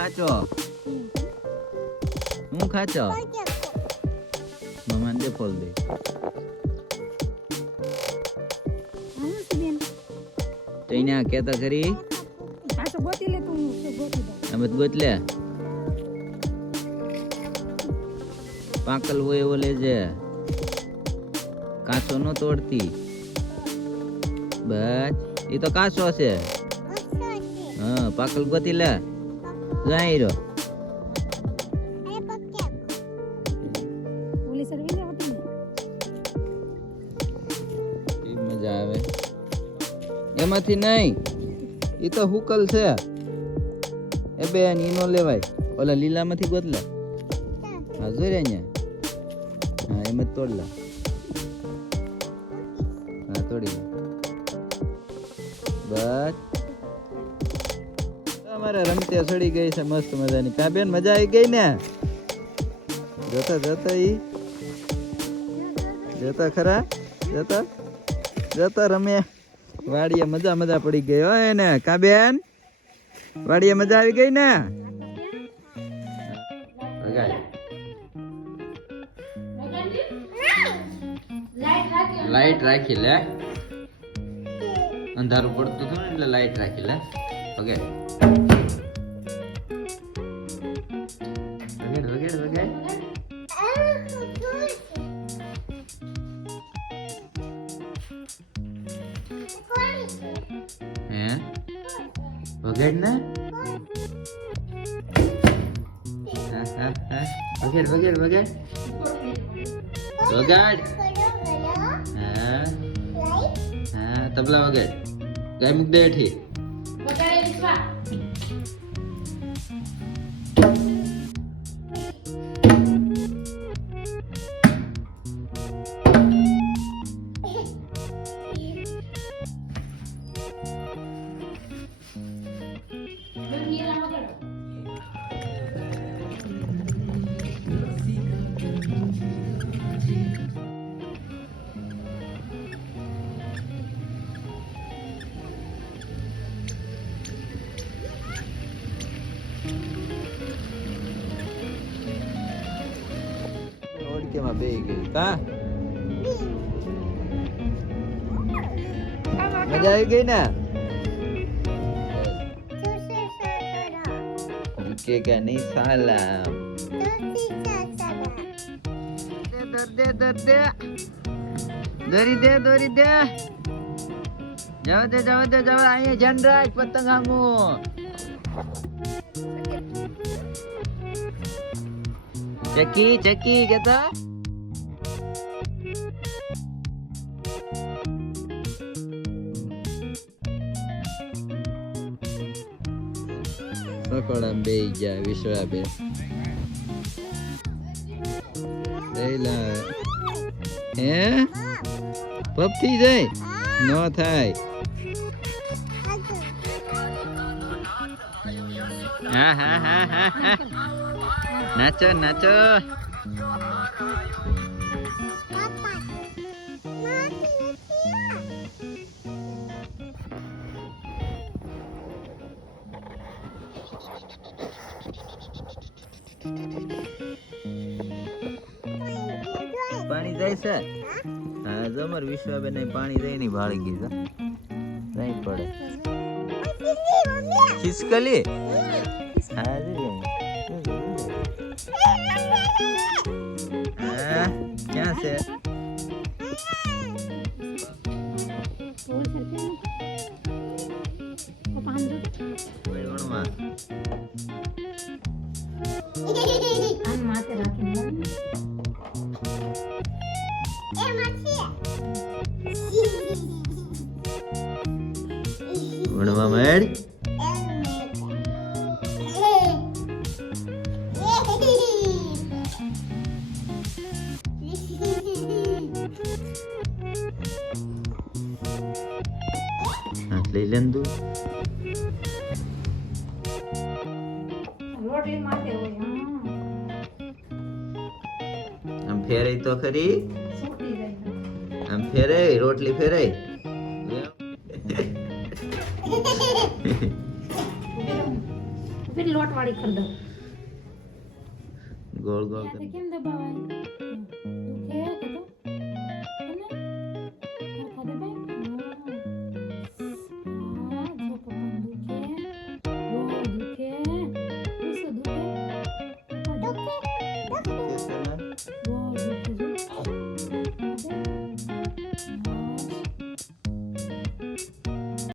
ખાચો હું ખાચો મમ્મા દે ફોલ દે તઈને કેતા કરી પાછો ગોતી લે તું ગોતી દે અમે ગોતલે પાકલ હોય એવો લેજે કાચો નો તોડતી બસ એ તો કાચો છે હા પાકલ ગોતી લે જાય રહ્યો ઓલી સર્વી લે હોતી એ મજા આવે એમાંથી નહીં એ તો હુકલ છે એ બેન ઈનો લેવાય ઓલા લીલામાંથી ગોતલા હા જોઈ રહ્યા અહીંયા હા એમ જ તોડલા હા તોડી બસ અમારે રમતે સડી ગઈ છે મસ્ત મજાની કા બેન મજા આવી ગઈ ને જોતા જોતા ઈ જોતા ખરા જોતા જોતા રમે વાડીએ મજા મજા પડી ગઈ હો એને કા બેન વાડીએ મજા આવી ગઈ ને લાઈટ રાખી લે અંધારું પડતું હતું ને એટલે લાઈટ રાખી લે ઓકે વગેડ વગેડ વગેડ હે વગેડ ને વગેડ વગેડ વગેડ વગાડ હા હા તબલા વગેડ ગાય મુક દે હેઠી ઓડકેમાં બેહી ગઈ કા મજા આવી ગઈ ને કે નહીં સાલા દે દોરી દે દોરી દે જાવ દે જાવ દે જાવ અહીંયા ધ્યાન રાખ પતંગ આમો ચકી ચકી કેતા સકોડા બે ગયા વિશ્વા બે દેલા હે પપથી જાય ન થાય હા હા હા હા હા નાચો નાચો પાણી જાય છે હા જો અમાર વિશ્વાબેન પાણી જાય ની ભાળી ગઈ છે નહીં પડે ખિસકલી હા હા ક્યાં છે વણવા મેડ લઈ લેન તું રોટલી માટે હોય આમ ફેરાય તો ખરી છૂટી જાય આમ ફેરાય રોટલી ફેરાય પેલી લોટ વાળી કરી દઉં ગોળ ગોળ ત્યાંથી કેમ દબાવાય